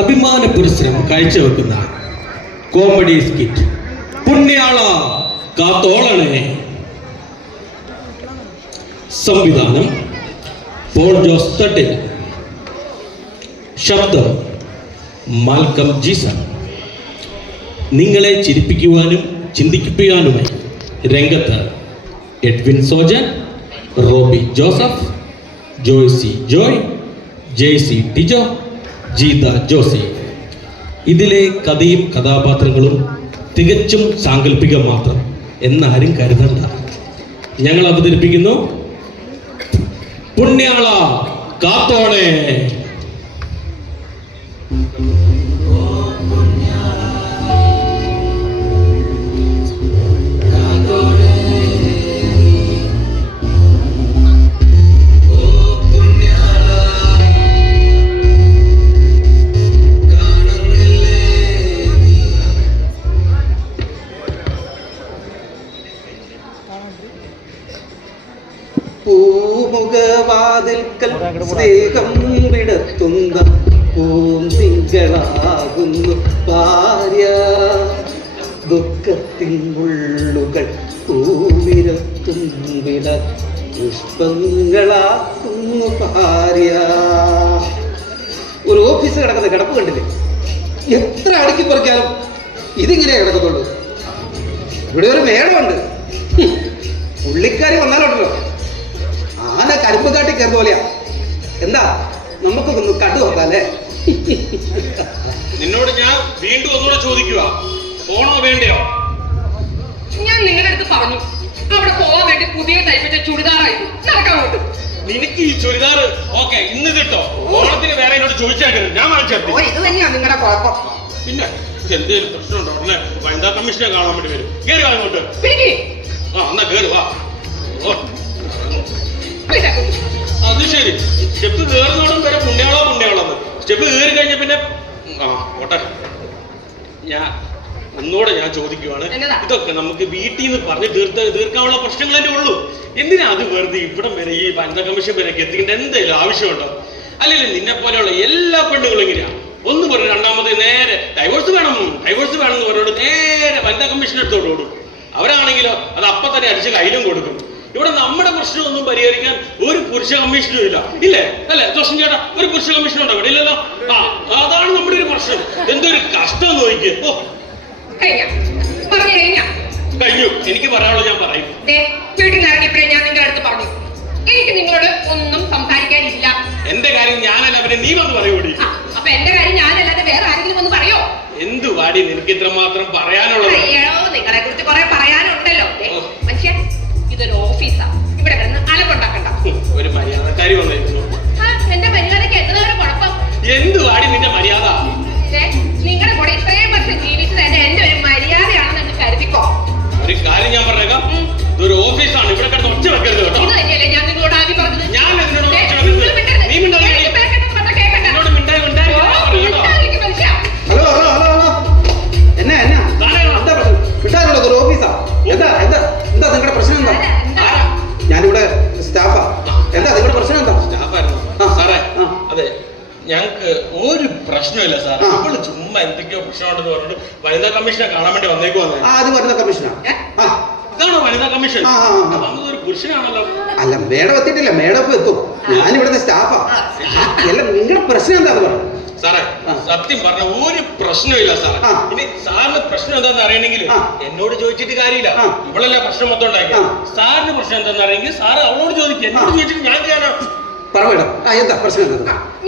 അഭിമാന പുരസ്സരം കാഴ്ചവെക്കുന്ന comedy skit പുണ്യാള കാത്തോളണേ. സംവിധാനം Paul Jose തട്ടിൽ. ശബ്ദം മാൽക്കം ജീസൺ. നിങ്ങളെ ചിരിപ്പിക്കുവാനും ചിന്തിപ്പിക്കാനുമായി രംഗത്ത് എഡ്വിൻ സോജൻ, റോബി ജോസഫ്, ജോയ്സി ജോയ്, ജെയ്സി ടിജോ, ജീത ജോസി. ഇതിലെ കഥയും കഥാപാത്രങ്ങളും തികച്ചും സാങ്കല്പികം മാത്രം എന്നാരും കരുതണ്ട. ഞങ്ങൾ അവതരിപ്പിക്കുന്നു പുണ്യാള കാത്തോണേ. പൂമുഖവാതിൽക്കൽ സ്നേഹം വിടത്തുന്ന പൂന്തിങ്കളാകുന്നു ഭാര്യ. ദുഃഖത്തിൻ മുള്ളുകൾ പൂവിരത്തുമ്പിട പുഷ്പങ്ങളാക്കുന്നു ഭാര്യ. ഒരു ഓഫീസ് കിടക്കുന്ന കിടപ്പ് കണ്ടില്ലേ? എത്ര അടുക്കി പറിക്കാലും ഇതിങ്ങനെ കിടക്കത്തുള്ളൂ. ഇവിടെ ഒരു മേടമുണ്ട്. പുള്ളിക്കാരി വന്നാലുണ്ടല്ലോ ആന കരിമ്പ് കാട്ടി കയറുന്ന പോലെയാ. എന്താ നമുക്ക് ഒന്ന് കണ്ടു നോക്കാല്ലേ? നിന്നോട് ഞാൻ വീണ്ടും ഒന്നുകൂടെ ചോദിക്കുക, പോണോ വേണ്ടയോ? ഞാൻ നിങ്ങളുടെ അടുത്ത് പറഞ്ഞു അവിടെ പോവാൻ വേണ്ടി പുതിയ തയ്പ്പിച്ച ചുരിദാറായിരുന്നു. നടക്കാൻ കൊണ്ട് നിനക്ക് ഈ ചുരിദാർ ഓക്കെ ഇന്ന് കിട്ടോ? ഓണത്തിന് വേറെ എന്നോട് ചോദിച്ചേക്കരുത്, ഞാൻ വാങ്ങിച്ചു. ഇത് തന്നെയാ നിങ്ങളുടെ കുഴപ്പം. പിന്നെ എന്തെങ്കിലും പ്രശ്നമുണ്ടോ? ഉടനെ വനിതാ കമ്മീഷനെ കാണാൻ വേണ്ടി വരും. കയറി വാങ്ങോട്ട്. ആ എന്നാ കയറി വാ. ഓ അത് ശരി. സ്റ്റെപ്പ് കയറുന്നോടും വരെ പുണ്യാളോന്ന്. സ്റ്റെപ്പ് കയറി കഴിഞ്ഞ പിന്നെ ഓട്ടെ. ഒന്നുകൂടെ ഞാൻ ചോദിക്കുവാണ്, ഇതൊക്കെ നമുക്ക് വീട്ടിൽ നിന്ന് പറഞ്ഞ് തീർക്കാനുള്ള പ്രശ്നങ്ങളല്ലേ ഉള്ളൂ. എന്തിനാ അത് വെറുതെ ഇവിടം വരെ ഈ വനിതാ കമ്മീഷൻ വരെ എത്തിക്കേണ്ട എന്തെങ്കിലും ആവശ്യമുണ്ടോ? അല്ലെങ്കിൽ നിന്നെ പോലെയുള്ള എല്ലാ പെണ്ണുങ്ങളും എങ്ങനെയാണ് ഒന്ന് പറയും രണ്ടാമത് നേരെ ഡൈവോഴ്സ് വേണം എന്ന് പറഞ്ഞോട് നേരെ വനിതാ കമ്മീഷൻ എടുത്തോട്ട് ഓടും. അവരാണെങ്കിലോ അത് അപ്പം തന്നെ അടിച്ച് കയ്യിലും കൊടുക്കും. ഇവിടെ നമ്മുടെ പ്രശ്നമൊന്നും പരിഹരിക്കാൻ ഒരു പുരുഷ കമ്മീഷനും ഇല്ല. ഇല്ലേ? അല്ലേ ദോഷം ചേട്ടാ? ഒരു പുരുഷ കമ്മീഷൻ ഉണ്ടോ ഇവിടെ? ഇല്ലല്ലോ. അതാണ് നമ്മുടെ ഒരു പ്രശ്നം. എന്തൊരു കഷ്ടം നോക്കിയേ. ഓ കഴിഞ്ഞു. എനിക്ക് പറയാനുള്ളത് ഞാൻ പറയും. വീട്ടിലിറങ്ങിയപ്പോഴേ ഞാൻ നിങ്ങളുടെ അടുത്ത് പറഞ്ഞു എനിക്ക് നിങ്ങളോട് ഒന്നും സംസാരിക്കാനില്ല. എന്റെ കാര്യം ഞാനല്ല അവരെ നീ വന്ന് പറയൂടി. അപ്പൊ എന്റെ കാര്യം ഞാനല്ലാതെ വേറെ ആരെങ്കിലും ഒന്ന് പറയോ? എന്തു വാടി നിനക്ക് ഇത്ര മാത്രം പറയാനുള്ളത്? അയ്യോ നിങ്ങളെ കുറിച്ച് കുറെ പറയാനുണ്ടല്ലോ. മനുഷ്യ ഇതൊരു ഓഫീസാ. ഇവിടെ കിടന്ന് അലപ്പുണ്ടാക്കണ്ട. ഒരു മര്യാദക്കാരി വന്നിരുന്നു. എന്റെ മര്യാദക്ക് എന്നതാണ് കുഴപ്പം? എന്തു വാടി നിന്റെ മര്യാദ? നിങ്ങളുടെ കൂടെ ഇത്രയും വർഷം ജീവിച്ചത് എന്റെ ഒരു മര്യാദയാണെന്ന് എന്ന് കരുതിക്കോ. ഒരു കാര്യം ഞാൻ പറഞ്ഞേക്കാം, ഇതൊരു ഓഫീസാണ്. ഇവിടെ കിടന്ന് ഒച്ച വെക്കരുത് കേട്ടോ. ഇത് തന്നെയല്ലേ ഞാൻ നിങ്ങളോട് ആദ്യം പറഞ്ഞത്. ഞാൻ നിന്നോട് ഒച്ച വെക്കരുത്. നീ മിണ്ടാതെ ഒരു ഓഫീസാ. എന്താ നിങ്ങളുടെ പ്രശ്നം? എന്താ? ഞാനിവിടെ സ്റ്റാഫാ. എന്താ നിങ്ങളുടെ പ്രശ്നം? എന്താ? സ്റ്റാഫായിരുന്നു സാറേ. അതെ, ഞങ്ങക്ക് ഒരു പ്രശ്നമില്ല സാർ. ഇപ്പോൾ ചുമ്മാ എന്തൊക്കെയോ പ്രശ്നമുണ്ടെന്ന് പറഞ്ഞിട്ട് വനിതാ കമ്മീഷനെ കാണാൻ വേണ്ടി വന്നേക്കുവാണ്. അത് വനിതാ കമ്മീഷനാ? ഇതാണോ വനിതാ കമ്മീഷൻ? വന്നത് ഒരു പുരുഷനാണല്ലോ. അല്ല മേഡം എത്തിയിട്ടില്ല, മേഡം ഇപ്പൊ എത്തും. ഞാനിവിടുത്തെ സ്റ്റാഫാ. അല്ല നിങ്ങളുടെ പ്രശ്നം എന്താന്ന് പറഞ്ഞു സാറേ? സത്യം പറഞ്ഞ ഒരു പ്രശ്നമില്ല സാറേ. ഇനി സാറിന് പ്രശ്നം എന്താന്ന് അറിയണമെങ്കിൽ എന്നോട് ചോദിച്ചിട്ട് കാര്യമില്ല. ഇവളല്ല പ്രശ്നം മൊത്തം ഉണ്ടാക്കിയ. സാറിന് പ്രശ്നം എന്താന്ന് അറിയെങ്കിൽ സാറ് അവളോട് ചോദിക്കുക. എന്നോട് ചോദിച്ചിട്ട് ഞാൻ ചെയ്യാനോ? എന്താ പ്രശ്നം?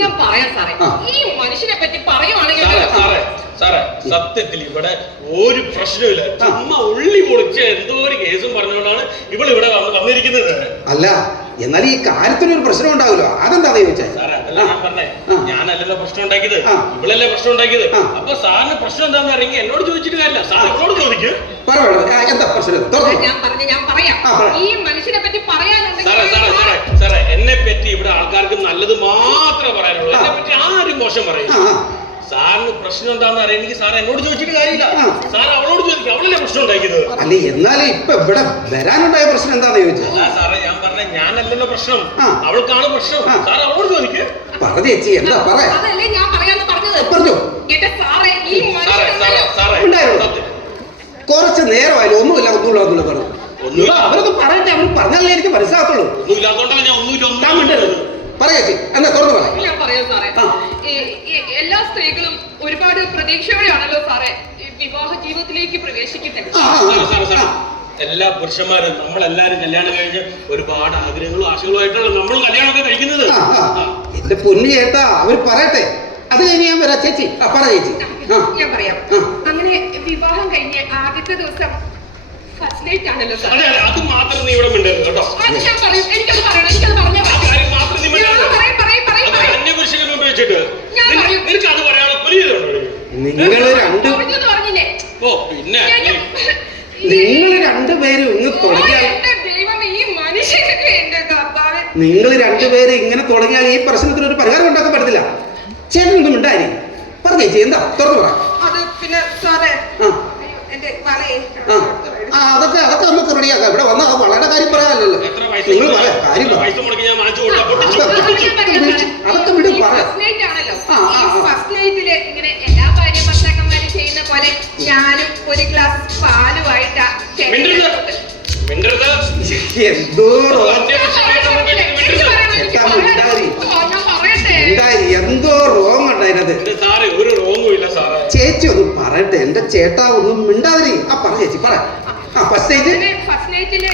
ഞാൻ പറയാം സാറേ. ഈ മനുഷ്യനെ പറ്റി പറയുവാണെങ്കിൽ സാറേ സത്യത്തിൽ ഇവിടെ ഒരു പ്രശ്നമില്ല. ചുമ്മാ ഉള്ളി പൊളിച്ച് എന്തോ ഒരു കേസും പറഞ്ഞുകൊണ്ടാണ് ഇവിടെ വന്നിരിക്കുന്നത്. അല്ല എന്നാൽ ഈ കാര്യത്തിനൊരു പ്രശ്നം ഉണ്ടാവില്ലോ. അതെന്താന്ന് ചോദിച്ചാൽ സാറേ അതല്ല ഞാൻ പറഞ്ഞേ. ഞാനല്ലല്ലോ പ്രശ്നം ഉണ്ടാക്കിയത്, ഇവളല്ലേ പ്രശ്നം ഉണ്ടാക്കിയത്. അപ്പൊ സാറിന് പ്രശ്നം എന്താന്ന് അറിയെങ്കിൽ എന്നോട് ചോദിച്ചിട്ട് കാര്യമില്ല. സാർ എന്നോട് ചോദിക്കും. എന്താ പ്രശ്നം? ഞാൻ പറയാം. ഈ മനുഷ്യനെ പറ്റി പറയാനുണ്ടെങ്കിൽ സാറേ എന്നെ പറ്റി ഇവിടെ ആൾക്കാർക്ക് നല്ലത് മാത്രമേ പറയാനുള്ളൂ. എന്നെ പറ്റി ആരും മോശം പറയും. സാറിന് പ്രശ്നം എന്താണെന്ന് അറിയെങ്കിൽ സാർ എന്നോട് ചോദിച്ചിട്ട് കാര്യമില്ല. സാർ അവളോട് ചോദിക്കും. അവളല്ലേ പ്രശ്നം ഉണ്ടാക്കിയത്. അല്ലെ എന്നാലും ഇപ്പൊ ഇവിടെ വരാനുണ്ടായ പ്രശ്നം എന്താന്ന് ചോദിച്ചാൽ സാറേ ഞാൻ പറഞ്ഞ ഞാനല്ലല്ലോ പ്രശ്നം, അവൾക്കാണ് പ്രശ്നം. സാർ അവളോട് ചോദിക്കും. പറ ചേച്ചി, എന്താ പറയാ? അതല്ലേ ഞാൻ പറയാന്ന് പറഞ്ഞത്. പറഞ്ഞോ കുറച്ച് നേരമായാലും ഒന്നുമില്ല പറഞ്ഞു അവരൊന്നും പറയട്ടെ, അവർ പറഞ്ഞാലേ എനിക്ക് മനസ്സിലാകത്തുള്ളൂ. താൻ മിണ്ടരുത്. പറയാ എന്നാ തുറന്നു പറയാം. ഞാൻ പറയാം സാറേ, എല്ലാ സ്ത്രീകളും ഒരുപാട് പ്രതീക്ഷയോടെയാണല്ലോ സാറേ വിവാഹ ജീവിതത്തിലേക്ക് പ്രവേശിക്കുന്നത്. എല്ലാ പുരുഷന്മാരും നമ്മളെല്ലാരും കല്യാണം കഴിഞ്ഞ് ഒരുപാട് ആഗ്രഹങ്ങളും ആശകളുമായിട്ടുള്ള നമ്മളും കല്യാണമൊക്കെ കഴിക്കുന്നത്. എന്റെ പൊന്നു ചേട്ടാ അവർ പറയട്ടെ, അത് കഴിഞ്ഞ് ഞാൻ വരാം. ചേച്ചി പറ ചേച്ചി. ഞാൻ പറയാം. അങ്ങനെ വിവാഹം കഴിഞ്ഞ് ആദ്യത്തെ ദിവസം ഫസ്റ്റ് നൈറ്റ് ആണല്ലോ സാർ. അത് മാത്രം നീ ഇവിടെ മിണ്ടരുത് കേട്ടോ. അത് ഞാൻ പറയും. എനിക്കത് പറയണം. എനിക്കത് പറഞ്ഞാൽ നിനക്ക് അത് പറയാനുള്ള പുലിയുണ്ടോ? നിങ്ങള് രണ്ടുപേരും ഇങ്ങ് തുടങ്ങിയാൽ നിങ്ങൾ രണ്ടുപേരും ഇങ്ങനെ തുടങ്ങിയാൽ ഈ പ്രശ്നത്തിന് ഒരു പരിഹാരം ഉണ്ടാക്കാൻ പറ്റത്തില്ല. ചേട്ടനൊന്നും ഉണ്ടായി പറഞ്ഞേച്ചി എന്താ തുറന്നു പറ. അതൊക്കെ നമുക്ക് റെഡിയാക്കാം. ഇവിടെ വന്ന വളരെ കാര്യം പറയാനല്ലോ. നിങ്ങൾ പറയാ കാര്യം അതൊക്കെ വിട് പറയാം. ഞാനും ഒരു ഗ്ലാസ് പാലുമായിട്ടാ എന്തോ എന്തോ റോങ് ഉണ്ടായിരുന്നത്. ചേച്ചി ഒന്ന് പറയട്ടെ, എന്റെ ചേട്ടാ ഒന്നും മിണ്ടാതിരി. പറ ചേച്ചി പറ. ഫസ്റ്റ് നൈറ്റില്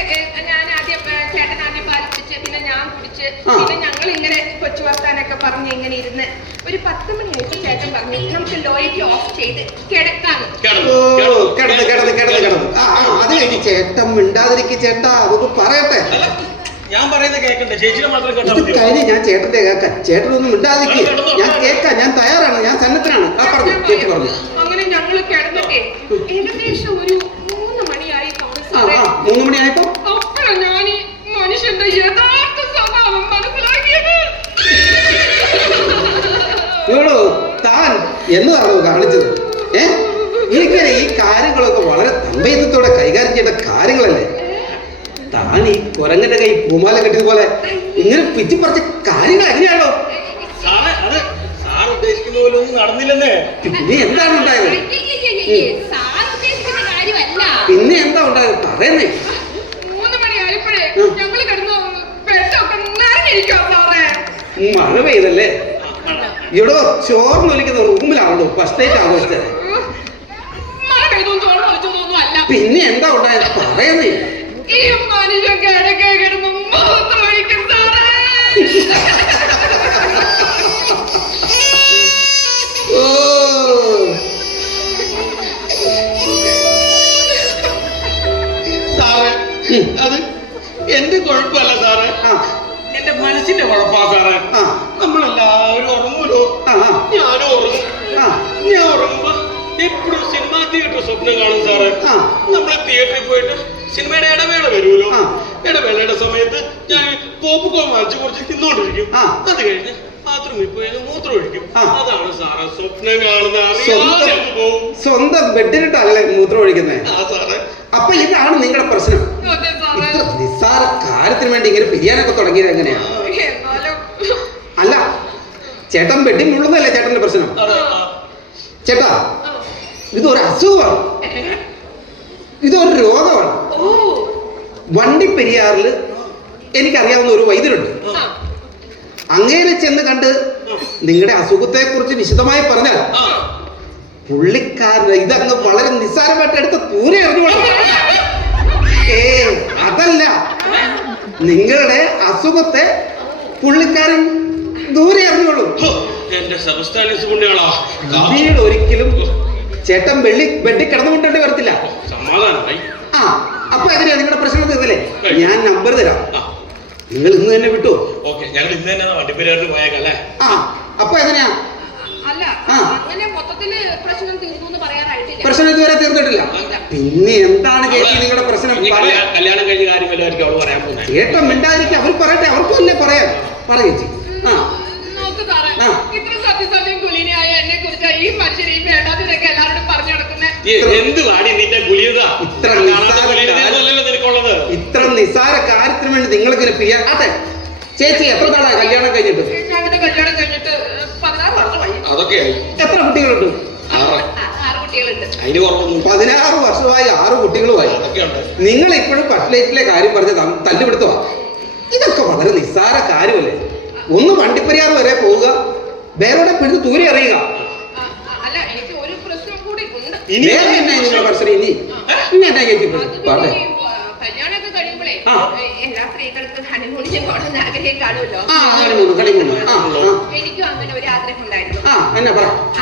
ഞാൻ ആദ്യം ചേട്ടൻ ആദ്യം പാൽ കുടിച്ച്, പിന്നെ ഞാൻ കുടിച്ച്, പിന്നെ ഞങ്ങൾ ഇങ്ങനെ കൊച്ചു വർത്താനൊക്കെ പറഞ്ഞ് ഇങ്ങനെ ഇരുന്ന് ഒരു 10 മണിയായിട്ട് ചേട്ടൻ പറഞ്ഞു നമുക്ക് ലൈറ്റ് ഓഫ് ചെയ്ത് കിടക്കാന്ന്. കിടന്ന് അത് കഴിഞ്ഞ് ചേട്ടൻ മിണ്ടാതിരിക്കും. ചേട്ടാ അതൊക്കെ പറയട്ടെ. ഞാൻ പറയുന്നത് കേൾക്കട്ടെ, ചേച്ചിനെ മാത്രം കേട്ടാ മതിയോ? കഴിഞ്ഞ് ഞാൻ ചേട്ടന്റെ കേൾക്കാം. ചേട്ടനൊന്നും മിണ്ടാതിരിക്കും. ഞാൻ കേൾക്കാം. ഞാൻ തയ്യാറാണ്. ഞാൻ സന്നദ്ധനാണ്. പറഞ്ഞു ചേച്ചി പറഞ്ഞു. അങ്ങനെ ഞങ്ങള് കിടന്നിട്ടേ ഏകദേശം ഒരു 3 മണിയായി. 3 മണിയായപ്പോ അപ്പോഴാണ് ഞാൻ ഈ മനുഷ്യന്റെ യഥാർത്ഥ സ്വഭാവം മനസ്സിലാക്കിയത്. താൻ എന്നതാണോ കാണിച്ചത്? ഇങ്ങനെ ഈ കാര്യങ്ങളൊക്കെ വളരെ തമ്പയത്തോടെ കൈകാര്യം ചെയ്യേണ്ട കാര്യങ്ങളല്ലേ? താൻ ഈ കുരങ്ങന്റെ കൈ പൂമാല കെട്ടിയതുപോലെ ഇങ്ങനെ പിച്ചിപ്പറിച്ച കാര്യങ്ങൾ എങ്ങനെയാണോ? നടന്നില്ലെന്നേ. പിന്നെ എന്താണ് ഉണ്ടായത്? പിന്നെ എന്താ ഉണ്ടായത് പറയുന്നേ? 3 മണിയായപ്പോഴേ ഞങ്ങള് കിടന്നു പെട്ടൊക്കെ നിറഞ്ഞിരിക്കാം സാറേ. മഴ പെയ്തല്ലേ? ഇവിടെ ചോർന്നൊലിക്കുന്ന റൂമിലാണല്ലോ ഫസ്റ്റ് നൈറ്റ് ആഘോഷിച്ചത്. പിന്നെ എന്താ ഉണ്ടായത് പറയുന്നേ? ഈ മനുഷ്യൻ കിടക്കെ കിടന്നു മൂത്രമൊഴിക്കും സാറേ. അത് എന്റെ കുഴപ്പമല്ല സാറേ, എന്റെ മനസ്സിന്റെ കുഴപ്പാ സാറേ. നമ്മളെല്ലാവരും ഉറങ്ങൂലോ, ഞാനും ഉറങ്ങും. ഞാൻ ഉറങ്ങുമ്പോ എപ്പോഴും സിനിമാ തിയേറ്റർ സ്വപ്നം കാണും സാറേ. നമ്മള് തിയേറ്ററിൽ പോയിട്ട് സിനിമയുടെ ഇടവേള വരുമല്ലോ, ഇടവേളയുടെ സമയത്ത് ഞാൻ പോപ്കോൺ വാങ്ങിച്ച് കുറച്ച് തിന്നോണ്ടിരിക്കും. അത് കഴിഞ്ഞ് ബാത്റൂമിൽ പോയി മൂത്രം ഒഴിക്കും. അതാണ് സാറേ സ്വപ്നം കാണുന്ന. സ്വന്തം ബെഡിലിട്ടല്ലേ മൂത്രം ഒഴിക്കുന്നത്? അപ്പൊ ഇതാണ് നിങ്ങളുടെ പ്രശ്നം. ഇത്ര നിസ്സാര കാര്യത്തിന് വേണ്ടി ഇങ്ങനെ പിരിയാനൊക്കെ തുടങ്ങിയത് എങ്ങനെയാ? അല്ല ചേട്ടൻ ബെഡിൽ മുള്ളുന്നല്ലേ ചേട്ടന്റെ പ്രശ്നം? ചേട്ടാ ഇതൊരു അസുഖമാണ്, ഇതൊരു രോഗമാണ്. വണ്ടിപ്പെരിയാറില് എനിക്കറിയാവുന്ന ഒരു വൈദ്യരുണ്ട്. അങ്ങേരെ ചെന്ന് കണ്ട് നിങ്ങളുടെ അസുഖത്തെ കുറിച്ച് വിശദമായി പറഞ്ഞാൽ പുള്ളിക്കാരൻ ഇതങ്ങ് വളരെ നിസ്സാരമായിട്ട് എടുത്ത് ദൂരെ എറിഞ്ഞോളാം. അതല്ല, നിങ്ങളുടെ അസുഖത്തെ പുള്ളിക്കാരൻ ദൂരെ എറിഞ്ഞോളൂ. പിന്നീട് ഒരിക്കലും ചേട്ടൻ ബെഡിൽ കിടന്നുകൊണ്ടേ വരത്തില്ല. അപ്പൊ എങ്ങനെയാ നിങ്ങളുടെ പ്രശ്നം തീർന്നില്ലേ? ഞാൻ നമ്പർ തരാം, നിങ്ങൾ ഇന്ന് തന്നെ വിട്ടു. അപ്പൊ എങ്ങനെയാ? പ്രശ്നം ഇതുവരെ തീർന്നിട്ടില്ല. പിന്നെ എന്താണ് ചേച്ചി നിങ്ങളുടെ പ്രശ്നം? കല്യാണം കഴിഞ്ഞ കാര്യമല്ലായിരിക്കും അവൾ പറയാൻ പോകുന്നത്. ചേട്ടൻ മിണ്ടാതിരിക്കും, അവർ പറയട്ടെ, അവർക്കും ഇല്ലേ പറയാൻ. പറ ചേച്ചി. ഇത്ര നിസ്സാര കാര്യത്തിന് വേണ്ടി നിങ്ങളിങ്ങനെ പിരിയാ. അതെ ചേച്ചി എത്ര നാളായി കല്യാണം കഴിഞ്ഞിട്ട്? കല്യാണം കഴിഞ്ഞിട്ട് 16 വർഷമായി. അതൊക്കെ എത്ര കുട്ടികളുണ്ട്? 6 കുട്ടികൾ. കുട്ടികളുണ്ട്. അതിന് കുറവൊന്നും 16 വർഷമായി 6 കുട്ടികളുമായി. നിങ്ങൾ ഇപ്പോഴും ഫസ്റ്റ് ലൈറ്റിലെ കാര്യം പറഞ്ഞ് തല്ലുപിടുത്തവാ. ഇതൊക്കെ വളരെ നിസ്സാര കാര്യമല്ലേ. ഒന്ന് വണ്ടിപ്പെരിയാർ വരെ പോവുക, വേറെ പിടിച്ച് ദൂരെ അറിയുക. അല്ല, എനിക്ക് ഒരു പ്രശ്നം കൂടി ഉണ്ട്. വേറെ എന്നാ നിങ്ങളുടെ പ്രശ്നം? ഇനി എന്നാ ചേച്ചി പറഞ്ഞേ? കല്യാണമൊക്കെ കഴിയുമ്പോഴേ എല്ലാ സ്ത്രീകൾക്കും ഹണിമൂണിന് പോകണമെന്ന് ആഗ്രഹം കാണുമല്ലോ. എനിക്കും അങ്ങനെ ഒരു ആഗ്രഹം ഉണ്ടായിരുന്നു.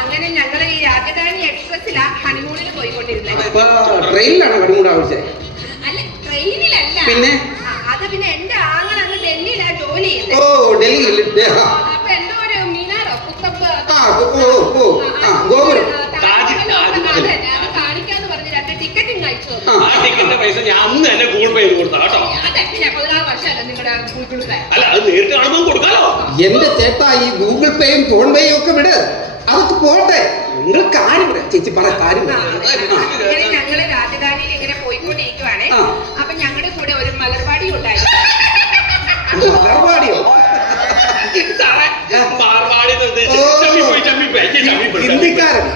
അങ്ങനെ ഞങ്ങൾ ഈ രാജധാനി എക്സ്പ്രസിലാ ഹണിമൂണിന് പോയിക്കൊണ്ടിരുന്നത്. ട്രെയിനിലാണോ ഹണിമൂൺ ആവശ്യം? അല്ല, ട്രെയിനിലല്ല. പിന്നെ അത് പിന്നെ എന്റെ ആങ്ങൾ അങ്ങ് ഡൽഹിയിലാ ജോലി ചെയ്യുന്നത്. ഓ, ഡൽഹിയിൽ. അപ്പൊ എന്തോ ഒരു മിനാറോ കുത്തപ്പ് ഗോപുരം കാണിക്കാന്ന് പറഞ്ഞ് 2 ടിക്കറ്റിങ് അയച്ചു. ആ ടിക്കറ്റിന്റെ പൈസ ഞാൻ അന്ന് തന്നെ ഗൂഗിൾ പേ ചെയ്ത് കൊടുത്താ കേട്ടോ. അതെ, പിന്നെ 16 വർഷമല്ല നിങ്ങളുടെ ഗൂഗിൾ പേ. അല്ല, അത് നേരിട്ട് കാണുമ്പോൾ കൊടുക്കാലോ. എന്റെ ചേട്ടാ, ഈ ഗൂഗിൾ പേയും ഫോൺ പേയും ഒക്കെ വിട്, അതൊക്കെ പോട്ടെ. നിങ്ങൾ കാര്യം പറയാം ചേച്ചി, പറ കാര്യം. ഞങ്ങള് രാജധാനിയിൽ ഇങ്ങനെ പോയിക്കൊണ്ടിരിക്കുവാണ്. അപ്പൊ ഞങ്ങളുടെ കൂടെ ഒരു മലർവാടി ഉണ്ടായിരുന്നു. മലർവാടിയോ? ഹിന്ദിക്കാരൻ.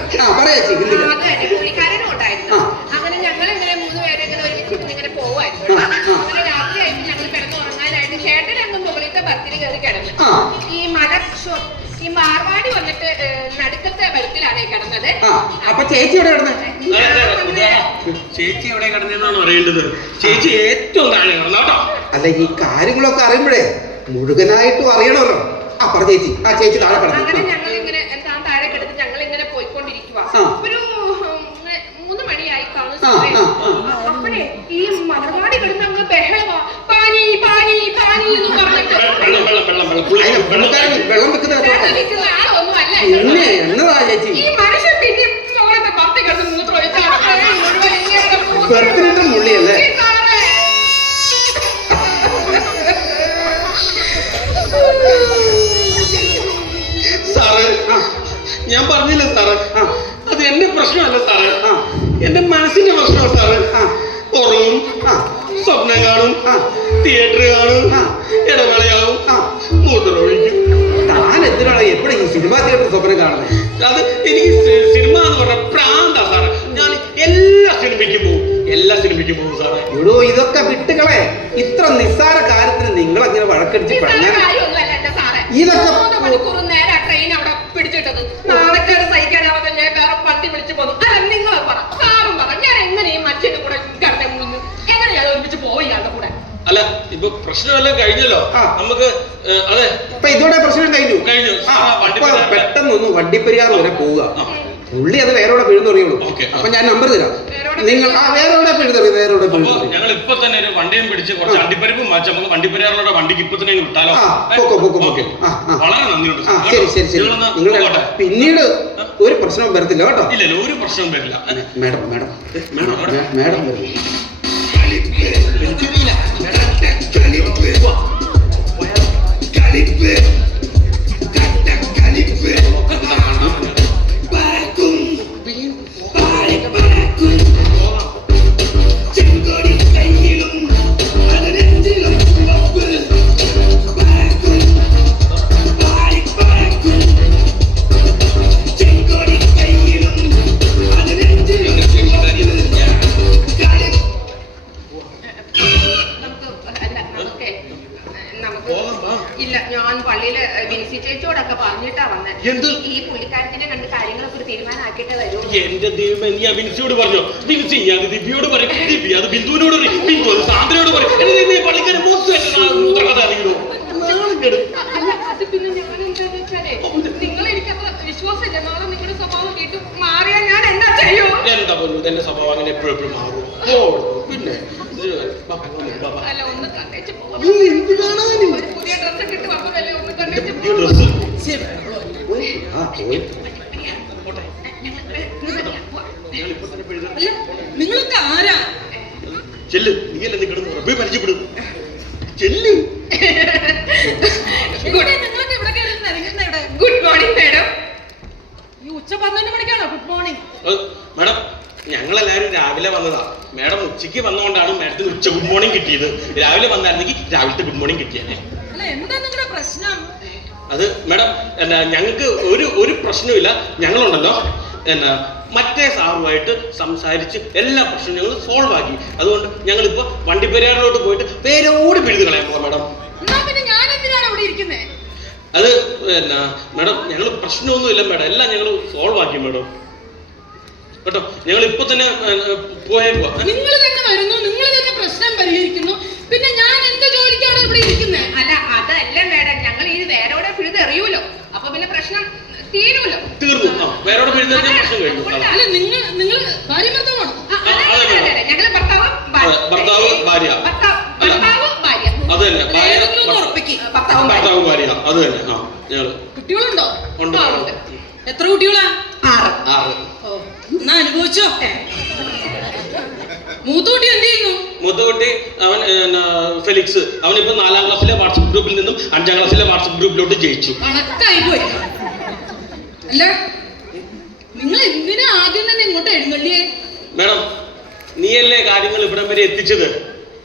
പുള്ളിക്കാരനും ഉണ്ടായിരുന്നു. അങ്ങനെ ഞങ്ങൾ ഇങ്ങനെ 3 പേരെ ഇങ്ങനെ ഒരുമിച്ച് ഇങ്ങനെ പോവായിരുന്നു. അങ്ങനെ രാത്രിയായിട്ട് ഞങ്ങൾ കിടന്നുറങ്ങാനായിട്ട് ചേട്ടനങ്ങ് മുകളിലത്തെ ബർത്തിൽ കയറി കിടന്നു. ഈ മാർവാടി വന്നിട്ട് നടുക്കത്തെ ബർത്തിലാണ് കിടന്നത്. അപ്പൊ ചേച്ചി എവിടെ കിടന്നത്? ചേച്ചി എവിടെ കിടന്നെന്നാണ് അറിയേണ്ടത്. ചേച്ചി ഏറ്റവും താഴെ കിടന്നു കേട്ടോ. അല്ല, ഈ കാര്യങ്ങളൊക്കെ അറിയുമ്പോഴേ മുഴുവനായിട്ടും അറിയണമല്ലോ. പറ ചേച്ചി. ചേച്ചി താഴെ കിടന്നു. അങ്ങനെ ഞങ്ങൾ ഇങ്ങനെ താഴെ കിടന്ന് ഞങ്ങൾ ഇങ്ങനെ പോയിക്കൊണ്ടിരിക്കുക. ഒരു 3 മണിയായി കാണുന്നു. അപ്പോഴേ ഈ മലർവാടി കിടന്ന് അങ്ങ് ബഹളമാ, പാനി പാനി പാനി എന്ന് പറഞ്ഞിട്ട്. വെള്ളം വെക്കുന്ന ആളൊന്നും അല്ല. എന്നതാ ചേച്ചി? ഈ മനുഷ്യൻ പിന്നെ മോളത്തെ പത്തി കിടന്ന് മൂത്രം ഒഴിച്ചാൽ മുള്ളിയല്ലേ? സാറ്, ഞാൻ പറഞ്ഞില്ലേ സാറ്, അത് എന്റെ പ്രശ്നമല്ല സാറ്, എന്റെ മനസ്സിന്റെ പ്രശ്നമാണ് സാറ്. ഉറങ്ങും, സ്വപ്നം കാണും, തിയേറ്റർ കാണും, ഇടവേളയാവും, മൂത്രം ഒഴിക്കും. താൻ എന്തിനാണ് എപ്പോഴും ഈ സിനിമാ തിയേറ്റർ സ്വപ്നം കാണുന്നത്? അത് എനിക്ക് സിനിമ എന്ന് പറഞ്ഞ പ്രാന്താ സാറ്. ഞാൻ എല്ലാ സിനിമയ്ക്കും പോകും സാറേ. എടോ, ഇതൊക്കെ വിട്ടുകളെ. ഇത്ര നിസ്സാര കാര്യത്തിന് നിങ്ങളങ്ങനെ വഴക്കടിച്ച് ഇതൊക്കെ 3 മണിക്കൂർ നേരം ട്രെയിൻ അവിടെ പിടിച്ചിട്ടത്. നാളെക്കാട് സഹിക്കാനാവാതെ ഞാൻ വേറെ പട്ടി വിളിച്ചു പോന്നു. അല്ല, നിങ്ങൾ പറ, സാറും പറ, ഞാൻ എങ്ങനെ ഈ മനുഷ്യന്റെ കൂടെ കിടന്നെ മുന്നു? എങ്ങനെയാ ഒരുമിച്ച് പോയി ഇയാളുടെ കൂടെ? അല്ല, ഇപ്പൊ പ്രശ്നമെല്ലാം കഴിഞ്ഞല്ലോ. നമുക്ക് അതെ, ഇപ്പൊ ഇതോടെ പ്രശ്നം കഴിഞ്ഞു. പെട്ടെന്നൊന്ന് വണ്ടിപ്പെരിയാർ വരെ പോവുക. പുള്ളി അത് വേറെ പിഴുന്നറിയുള്ളൂ. അപ്പൊ ഞാൻ നമ്പർ തരാം. നിങ്ങൾ വേറെ പിഴുതറി. ഞങ്ങൾ ഇപ്പൊ തന്നെ ഒരു വണ്ടിയും പിടിച്ച് കുറച്ച് അണ്ടിപ്പരിപ്പും മാറ്റി നമുക്ക് വണ്ടിപ്പെരിയാറുള്ള വണ്ടിക്ക് ഇപ്പൊ തന്നെ വിട്ടാലോ? വളരെ നന്ദിയുണ്ട്. നിങ്ങൾ പിന്നീട് ഒരു പ്രശ്നവും വരത്തില്ല കേട്ടോ. ഇല്ല, ഒരു പ്രശ്നവും വരില്ല. മാഡം വരും. ഇല്ല, ഞാൻ പള്ളിയില് ബിൻസി ചേച്ചിയോടൊക്കെ പറഞ്ഞിട്ടാ വന്നത്. ഈ പുള്ളിക്കാരത്തിന്റെ കണ്ട് കാര്യങ്ങളൊക്കെ ഒരു തീരുമാനമാക്കിയിട്ട് വരൂ. എന്റെ ദൈവം, നീ ബിൻസിയോട് പറഞ്ഞോ? ബിൻസി അത് ദിവ്യോട് പറയും, ദിവ്യ അത് ബിന്ദുവിനോട് പറയും, ബിന്ദു അത് സാന്ദ്രയോട് പറയും. പള്ളിക്കാരൻ അത് പിന്നെ ഞാൻ എന്താന്ന് വെച്ചാലേ, നിങ്ങൾ എനിക്കത്ര വിശ്വാസമില്ല. നാളെ നിങ്ങളുടെ സ്വഭാവം കേട്ട് മാറിയാൽ ഞാൻ എന്താ ചെയ്യൂ? എന്താ പറഞ്ഞു, എന്റെ സ്വഭാവം അങ്ങനെ എപ്പോഴും മാറും. പിന്നെ അല്ല, ഒന്ന് കണ്ടേച്ച് പുതിയ ഡ്രസ്സൊക്കെ ഇട്ട് വന്നതല്ലേ, ഒന്ന് കണ്ടേച്ച്. നിങ്ങളൊക്കെ ആരാ? ചെല്ല്, നീയല്ലേ നിൽക്കണം, പോയി പരിചയപ്പെടും. ചെല്ല്. Good morning madam. ഈ ഉച്ച 12 മണിക്കാണോ ഗുഡ് മോർണിംഗ്? മാഡം, ഞങ്ങളെല്ലാരും രാവിലെ വന്നതാ. മാഡം ഉച്ചയ്ക്ക് വന്നുകൊണ്ടാണ് മാഡത്തിന് ഉച്ച ഗുഡ് മോർണിംഗ് കിട്ടിയത്. രാവിലെ വന്നായിരുന്നെങ്കിൽ രാവിലത്തെ ഗുഡ് മോർണിംഗ് കിട്ടിയാലേ. അല്ല, എന്താ നിങ്ങളുടെ പ്രശ്നം? അത് മാഡം, ഞങ്ങൾക്ക് ഒരു പ്രശ്നമില്ല. ഞങ്ങളുണ്ടല്ലോ, മറ്റേ സാറുമായിട്ട് സംസാരിച്ച് എല്ലാ പ്രശ്നവും ഞങ്ങൾ സോൾവ് ആക്കി. അതുകൊണ്ട് ഞങ്ങളിപ്പോ വണ്ടിപ്പെരിയാറിലോട്ട് പോയിട്ട് പേരോട് പിഴുത് കളയാൻ പോകാം മാഡം. എന്നാ പിന്നെ ഞാൻ എന്തിനാണ് അവിടെ ഇരിക്കുന്നേ? അത് എന്നാ മാഡം, ഞങ്ങൾ പ്രശ്നമൊന്നുമില്ല മാഡം, എല്ലാം ഞങ്ങൾ സോൾവ് ആക്കി മാഡം കേട്ടോ. ഞങ്ങൾ ഇപ്പൊ തന്നെ പോയേക്കുവാ. നിങ്ങൾ തന്നെ വരുന്നു, നിങ്ങൾ തന്നെ പ്രശ്നം പരിഹരിക്കുന്നു, പിന്നെ ഞാൻ എന്ത് ജോലിക്കാണ് ഇവിടെ ഇരിക്കുന്നത്? അല്ല അതല്ല മേഡം, ഞങ്ങൾ ഈ വേറെ പിഴുത് എറിയൂലോ, അപ്പൊ പിന്നെ പ്രശ്നം തീരുമല്ലോ. തീർന്നു. വേറെ പിഴുത പ്രശ്നം കഴിഞ്ഞു. അല്ല നിങ്ങൾ ഭാര്യ ഭർത്താവാണോ? ഞങ്ങള് ഭർത്താവ് ഭാര്യ. അത് തന്നെ, ഭർത്താവ് ഭാര്യ, അത് തന്നെ. ഞങ്ങള് കുട്ടികളുണ്ടോ? ഉണ്ട്. എത്ര കുട്ടികളാ? 6. ഓ, എന്നാ അനുഭവിച്ചോ. മൂത്തുകുട്ടി എന്ത് ചെയ്യുന്നു? മൂത്തുകുട്ടി അവൻ ഫെലിക്സ്, അവനിപ്പോ 4ാം ക്ലാസ്സിലെ വാട്സപ്പ് ഗ്രൂപ്പിൽ നിന്നും 5ാം ക്ലാസ്സിലെ വാട്സപ്പ് ഗ്രൂപ്പിലോട്ട് ജയിച്ചു. കണക്കായി പോയി. അല്ല നിങ്ങൾ എന്തിനാ ആദ്യം തന്നെ ഇങ്ങോട്ട് എഴുന്നള്ളിയേ? മേഡം, നീയല്ലേ കാര്യങ്ങൾ ഇവിടം വരെ എത്തിച്ചത്.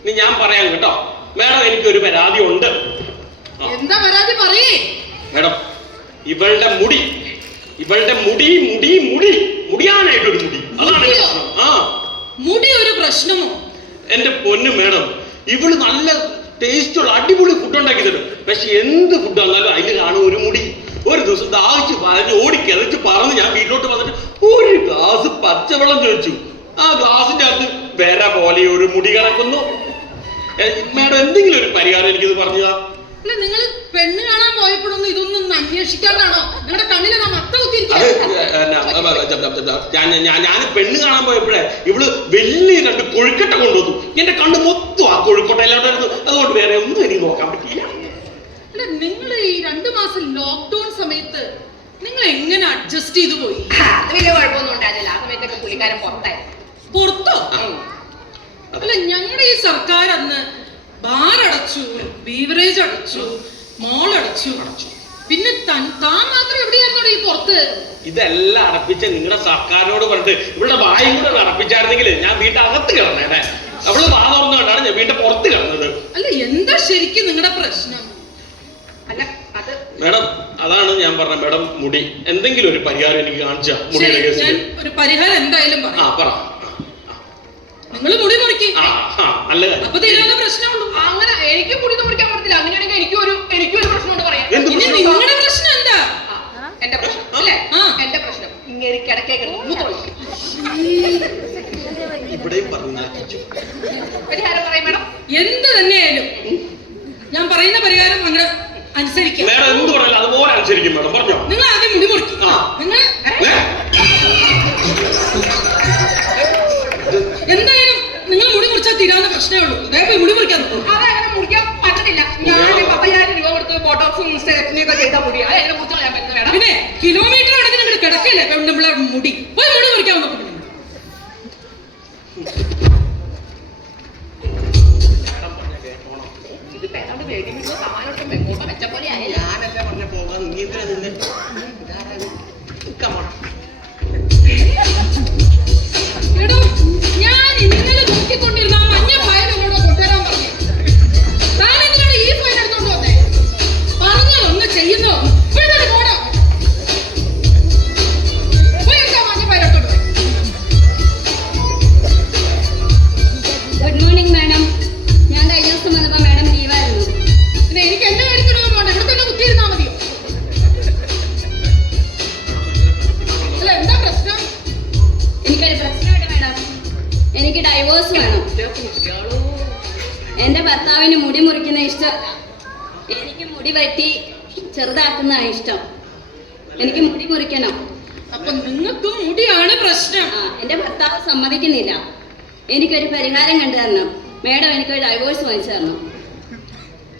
ഇനി ഞാൻ പറയാം കേട്ടോ. മേഡം, എനിക്കൊരു പരാതി ഉണ്ട്. എന്താ പരാതി പറയേ? മേഡം, ഇവളുടെ മുടി മുടിയാനായിട്ടൊരു മുടി, അതാണ് പ്രശ്നം. മുടി ഒരു പ്രശ്നമോ? എന്റെ പൊന്നു മേഡം, ഇവള് നല്ല ടേസ്റ്റുള്ള അടിപൊളി ഫുഡ് ഉണ്ടാക്കി തരും. പക്ഷെ എന്ത് ഫുഡ് വന്നാലും അതിൽ കാണും ഒരു മുടി. ഒരു ദിവസം ദാഹിച്ച് പറഞ്ഞ് ഓടിക്കതച്ച് പറഞ്ഞ് ഞാൻ വീട്ടിലോട്ട് വന്നിട്ട് ഒരു ഗ്ലാസ് പച്ചവെള്ളം ചോദിച്ചു. ആ ഗ്ലാസിന്റെ അകത്ത് വേറെ പോലെ ഒരു മുടി കിടക്കുന്നു. മേഡം, എന്തെങ്കിലും ഒരു പരിഹാരം എനിക്കിത് പറഞ്ഞതാ. അല്ല, നിങ്ങൾ പെണ്ണ് കാണാൻ പോയപ്പോഴൊന്നും ഇതൊന്നും അന്വേഷിക്കാണ്ടാണോ? നിങ്ങളുടെ കണ്ണിൽ മത്ത കുത്തിയിരിക്കുക. ഞാൻ പെണ്ണ് കാണാൻ പോയപ്പോഴേ ഇവള് വലിയ 2 കൊഴുക്കട്ട കൊണ്ടുവന്നു. എന്റെ കണ്ണ് മൊത്തം ആ കൊഴുക്കട്ടയിലോട്ടായിരുന്നു. അതുകൊണ്ട് വേറെ ഒന്നും എനിക്ക് നോക്കാൻ പറ്റില്ല. അല്ല, നിങ്ങൾ ഈ 2 മാസം ലോക്ക്ഡൌൺ സമയത്ത് നിങ്ങൾ എങ്ങനെ അഡ്ജസ്റ്റ് ചെയ്തു പോയി? അത് വലിയ കുഴപ്പമൊന്നും ഉണ്ടായിരുന്നില്ല. ആ സമയത്തൊക്കെ പുള്ളിക്കാരൻ പുറത്തോ? അല്ല, ഞങ്ങളുടെ ഈ സർക്കാർ അന്ന് ബാർ അടച്ചു, ബീവറേജ് അടച്ചു, മോൾ അടച്ചു. പിന്നെ താൻ മാത്രം എവിടെയായിരുന്നു ഈ പുറത്ത്? ഇതെല്ലാം അടപ്പിച്ച നിങ്ങളുടെ സർക്കാരിനോട് പറഞ്ഞിട്ട് ഇവിടെ വായും കൂടെ അടപ്പിച്ചായിരുന്നെങ്കിൽ ഞാൻ വീട്ടിൽ അകത്ത് കിടന്നേനെ. അവള് വാ തുറന്നുകൊണ്ടാണ് ഞാൻ വീട്ടിൽ പുറത്ത് കിടന്നത്. അല്ല, എന്താ ശരിക്കും നിങ്ങളുടെ പ്രശ്നം? അല്ല അത് മേഡം, അതാണ് ഞാൻ പറഞ്ഞ മേഡം, മുടി എന്തെങ്കിലും ഒരു പരിഹാരം എനിക്ക് കാണിച്ചാ. ഞാൻ ഒരു പരിഹാരം എന്തായാലും പറ. നിങ്ങൾ മുടി മുറിക്കും, നല്ല കാര്യം. അപ്പൊ തീരുന്ന പ്രശ്നമുള്ളൂ. അങ്ങനെ എനിക്ക് മുടി മുറിക്കാൻ പറ്റത്തില്ല. അങ്ങനെയാണെങ്കിൽ എനിക്കൊരു പ്രശ്നമുണ്ട് പറയാം. നിങ്ങളുടെ പ്രശ്നം എന്താ? എന്റെ പ്രശ്നം അല്ലേ? എന്റെ പ്രശ്നം ഇങ്ങനെ കിടക്കേക്ക് പരിഹാരം പറയും മേഡം. എന്ത് തന്നെയായാലും ഞാൻ പറയുന്ന പരിഹാരം അങ്ങനെ അനുസരിക്കും. അതുപോലെ അനുസരിക്കും മേഡം. പറഞ്ഞോ. നിങ്ങൾ ആദ്യം മുടി മുറിക്കും. നിങ്ങൾ എന്തായാലും നിങ്ങൾ മുടി മുറിച്ചാൽ തീരാവുന്ന പ്രശ്നമേ ഉള്ളൂ. പോയി മുടി മുറിക്കാൻ അതങ്ങനെ മുറിക്കാൻ പറ്റത്തില്ല. ഞാൻ 10,000 രൂപ കൊടുത്ത് ബോട്ടോക്സും ഒക്കെ ചെയ്താൽ മുടി അതെങ്ങനെ മുറിച്ച് കളയാൻ പറ്റുന്ന. പിന്നെ കിലോമീറ്റർ കണക്കിന് നിങ്ങൾ കിടക്കില്ലേ പെണ്ണുമ്പിള്ള മുടി? പോയി മുടി മുറിക്കാൻ നോക്കും. ഇത് പേരോട് വേണ്ടി സമാനോട്ട് പെങ്ങോട്ട് വെച്ച പോലെ ആയില്ല. ഞാനല്ലേ പറഞ്ഞ പോകാൻ നീ എന്തിനാ നിന്നെ എടോ, ഞാൻ ഇന്നലെ നോക്കിക്കൊണ്ടിരുന്ന ആ മഞ്ഞ ഫയൽ എന്നോട് കൊണ്ടുവരാൻ പറഞ്ഞു. താൻ എന്തിനാണ് ഈ ഫയൽ എടുത്തോണ്ട് വന്നേ? പറഞ്ഞതൊന്ന് ചെയ്യുന്നോ? പോണോ? പോയി എന്താ മഞ്ഞ ഫയൽ എടുത്തോണ്ട്? Good morning madam. ഞാൻ കഴിഞ്ഞ ദിവസം വന്നപ്പോ മാഡം ലീവായിരുന്നു. പിന്നെ എനിക്ക് എന്റെ കാര്യത്തിനൊന്നും പോകണ്ട, ഇവിടെ തന്നെ കുത്തിയിരുന്നാ മതിയോ? അല്ല, എന്താ പ്രശ്നം? എനിക്കൊരു പ്രശ്നമുണ്ട് മാഡം. എനിക്ക് ഡൈവോഴ്സ് വേണം. എന്റെ ഭർത്താവിന് മുടി മുറിക്കുന്ന ഇഷ്ടമല്ല. എനിക്ക് മുടി വെട്ടി ചെറുതാക്കുന്ന ഇഷ്ടം. എനിക്ക് മുടി മുറിക്കണം. അപ്പൊ നിങ്ങൾക്കും മുടിയാണ് പ്രശ്നം. എന്റെ ഭർത്താവ് സമ്മതിക്കുന്നില്ല. എനിക്കൊരു പരിഹാരം കണ്ടു തരണം മാഡം. എനിക്കൊരു ഡൈവോഴ്സ് വാങ്ങിച്ചു തരണം.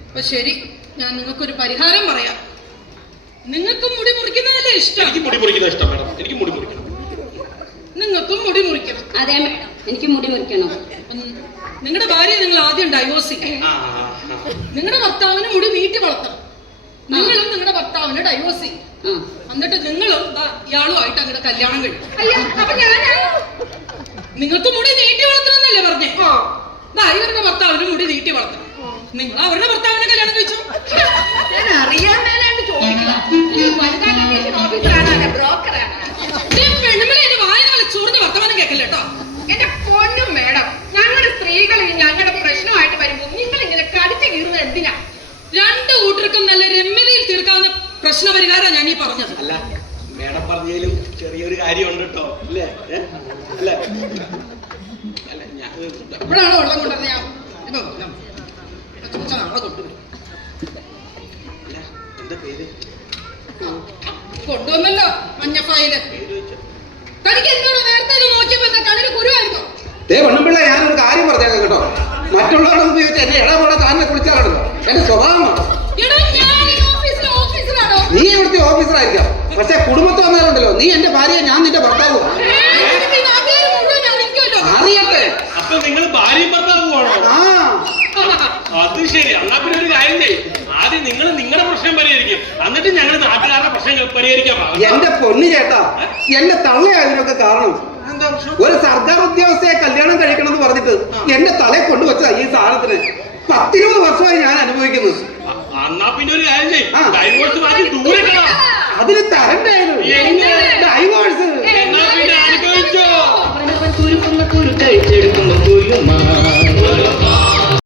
അപ്പൊ ശരി, ഞാൻ നിങ്ങൾക്കൊരു പരിഹാരം പറയാം. നിങ്ങൾക്കും മുടി മുറിക്കുന്നതല്ലേ ഇഷ്ടം? എനിക്ക് മുടി മുറിക്കുന്ന ഇഷ്ടം മേഡം. എനിക്ക് മുടി മുറിക്കണം. നിങ്ങൾക്കും മുടി മുറിക്കണം. അതെ മാഡം, എനിക്ക് മുടി മുറിക്കണം. നിങ്ങളുടെ ഭാര്യ നിങ്ങൾ ആദ്യം ഡൈവോഴ്സ് ചെയ്യും. നിങ്ങളുടെ ഭർത്താവിന് മുടി നീട്ടി വളർത്തണം. നിങ്ങളും നിങ്ങളുടെ ഭർത്താവിന് ഡൈവോഴ്സ് ചെയ്യും. എന്നിട്ട് നിങ്ങളും ഇയാളുമായിട്ട് അങ്ങനെ കല്യാണം കഴിക്കും. നിങ്ങൾക്ക് മുടി നീട്ടി വളർത്തണം എന്നല്ലേ പറഞ്ഞേ? ഇവരുടെ ഭർത്താവിന് മുടി നീട്ടി വളർത്തണം. നിങ്ങൾ അവരുടെ ഭർത്താവിനെ കല്യാണം കഴിച്ചു. ഞാൻ അറിയാൻ മേലാണ്ട് ചോദിക്കുക. വനിതാ കമ്മീഷൻ ഓഫീസറാണ്, ബ്രോക്കറാണ്. പെണ്ണുങ്ങളെ എന്റെ വായന മേഡം പറഞ്ഞതിലും ചെറിയൊരു കാര്യമുണ്ട് കേട്ടോ, അല്ലേ? അല്ല അല്ല ഞാൻ എപ്പോഴാണോ വെള്ളം കൊണ്ടുവരുന്നത്? ഞാൻ നാളെ കൊണ്ടുവരും. അല്ല എന്താ പേര്? കൊണ്ടുവന്നല്ലോ മഞ്ഞഫായില്. പേര് ചോദിച്ചോ? തനിക്ക് എന്നോട് നേരത്തെ ഇത് നോക്കിയപ്പോ എന്താ കണ്ണിന് കുരുവായിരുന്നോ? പെണ്ണുമ്പിള്ള, ഞാനൊരു കാര്യം പറഞ്ഞേക്കാം കേട്ടോ. മറ്റുള്ളവരുടെ ഉപയോഗിച്ച് എന്നെ ഇടപെടാൻ താനെ കുളിച്ചാണല്ലോ എന്റെ സ്വഭാവമാണ്. എടാ, ഞാൻ ഈ ഓഫീസിലാണോ? നീ ഇവിടുത്തെ ഓഫീസറായിരിക്കാം, പക്ഷെ കുടുംബത്തിൽ വന്നാലുണ്ടല്ലോ നീ എന്റെ ഭാര്യ, ഞാൻ നിന്റെ ഭർത്താവ്. അറിയട്ടെ. അപ്പൊ നിങ്ങൾ ഭാര്യയും ഭർത്താവുമാണോ? അത് ശരി. എന്നാ പിന്നെ ഒരു കാര്യം ചെയ്യും, ആദ്യം നിങ്ങൾ നിങ്ങളുടെ പ്രശ്നം പരിഹരിക്കും, എന്നിട്ട് ഞങ്ങൾ നാട്ടുകാരുടെ പ്രശ്നങ്ങൾ പരിഹരിക്കാൻ. എന്റെ പൊന്നു ചേട്ടാ, എന്റെ തള്ളയായതിനൊക്കെ കാരണം എന്താ പ്രശ്നം? ഒരു സർക്കാർ ഉദ്യോഗസ്ഥയെ കല്യാണം കഴിക്കണം എന്ന് പറഞ്ഞിട്ട് എന്റെ തലയെ കൊണ്ടുവച്ച ഈ സാധനത്തിന് 10-20 വർഷമായി ഞാൻ അനുഭവിക്കുന്നു. എന്നാ പിന്നെ ഒരു കാര്യം ചെയ്യും, ഡൈവോഴ്സ് വാങ്ങി ദൂരെ കളാം. അതിന് തരണ്ടായിരുന്നു ഡൈവോഴ്സ്. എന്നാ